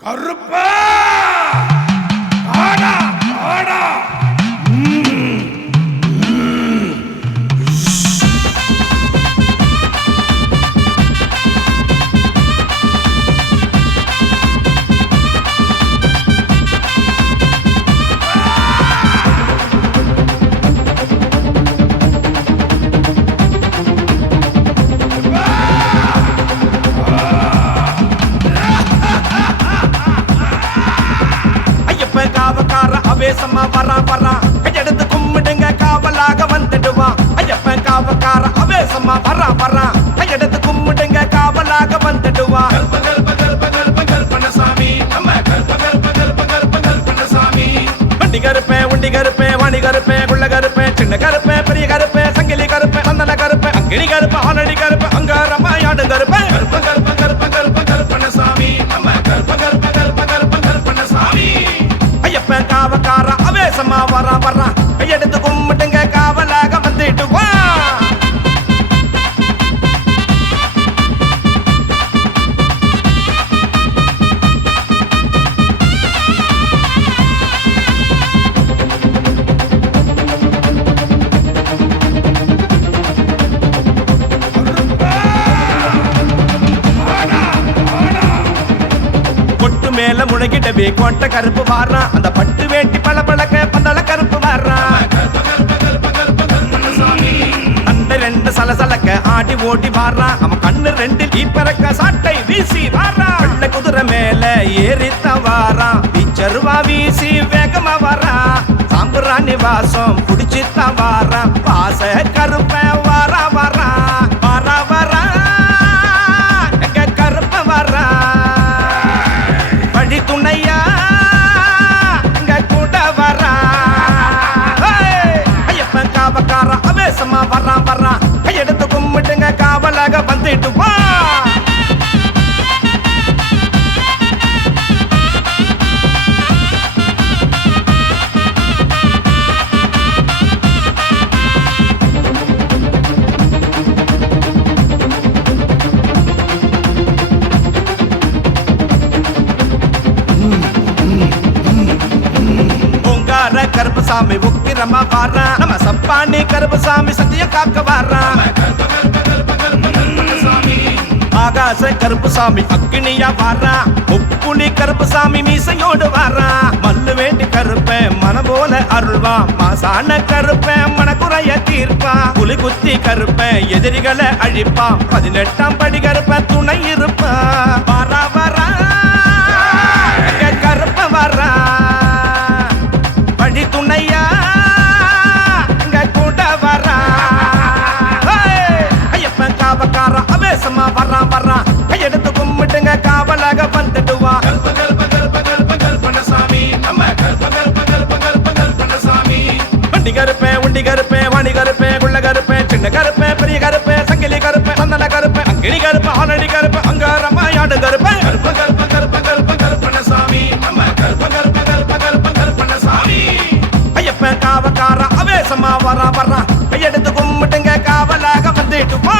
கருப்பா ஆடா ஆடா அவேசமா வரான் கையெடுத்து கும்பிடுங்க காவலாக வந்துடுவான். ஐயப்பன் காவக்கார அவேசமா வரான் கையெடுத்து கும்பிடுங்க காவலாக வந்துடுவான். வண்டி கருப்பேன் உண்டி கருப்பேன் வாணி கருப்பேன் குள்ள கருப்பேன் சின்ன கருப்பேன் பெரிய கருப்பேன் சங்கிலி கருப்பேன் சந்தன கருப்பேன் அங்கிணி கருப்பேன் ஆனடி கருப்பேன் அங்காரமா யாடு கருப்பேன் கருப்பணசாமி ஐயப்பன் காவக்கார அவேசமா வரான் கையெடுத்து கும்பிட்டுங்க காவலாக வந்துட்டு வா. மேல முழங்கிடவே கோட்டை கருப்பு வாரான். அந்த பட்டு வேட்டி பல பழக்க பந்தள கருப்பு வாரான். அந்த ரெண்டு சலசலக்க ஆடி ஓடி வாரான். அவன் கண்ணு ரெண்டு ஈப்பறக்க சாட்டை வீசி வாரான். வெள்ள குதிரை மேல ஏறித்த வாரான். வீச்சருவா வீசி வேகமா வாரான். சாம்புராணி வாசம் புடிச்சித்த வாரான். வாச கருப்ப வாரா எங்க கருப்ப வாரா துணையா இங்க கூட வரா. ஐயப்பன் காவக்கார அவேசமா வரான் கையெடுத்து கும்பிட்டுங்க காவலாக வந்துட்டு வா. கருப்பசாமி உக்கிரமா வாரான். நம்ம சப்பானி கருப்பசாமி சத்திய காக்க வாரான். ஆகாச கருப்பசாமி அக்கினியா வாரான். உப்புனி கருப்பசாமி மீசையோடு வாரான். மல்லு வேண்டி கருப்பேன் மனம் போல அருள்வான். மாசான கருப்பேன் மனக்குறைய தீர்ப்பான். புலி குத்தி கருப்பேன் எதிரிகளை அழிப்பான். 18ஆம் படி கருப்பேன் துணை இருப்பான். வரா கருப்ப வரா படி துணையா இங்க கூட வரா. ஐயப்பன் காவக்கார அவேசமா வரான் கையெடுத்து கும்பிட்டுங்க காவலாக வந்துடுவா. வண்டி கருப்பேன் உண்டி கருப்பேன் வாணி கருப்பேன் குள்ள கருப்பேன் சின்ன கருப்பேன் பெரிய கருப்பேன் சங்கிலி கருப்பேன் சந்தன கருப்பேன் அங்கிணி கருப்பேன் ஆனடி கருப்பேன் அங்காரமா யாடு கருப்பேன் ஐயப்பன் காவக்கார அவேசமா வரான் கையெடுத்து கும்பிட்டுங்க காவலாக வந்துட்டு வா.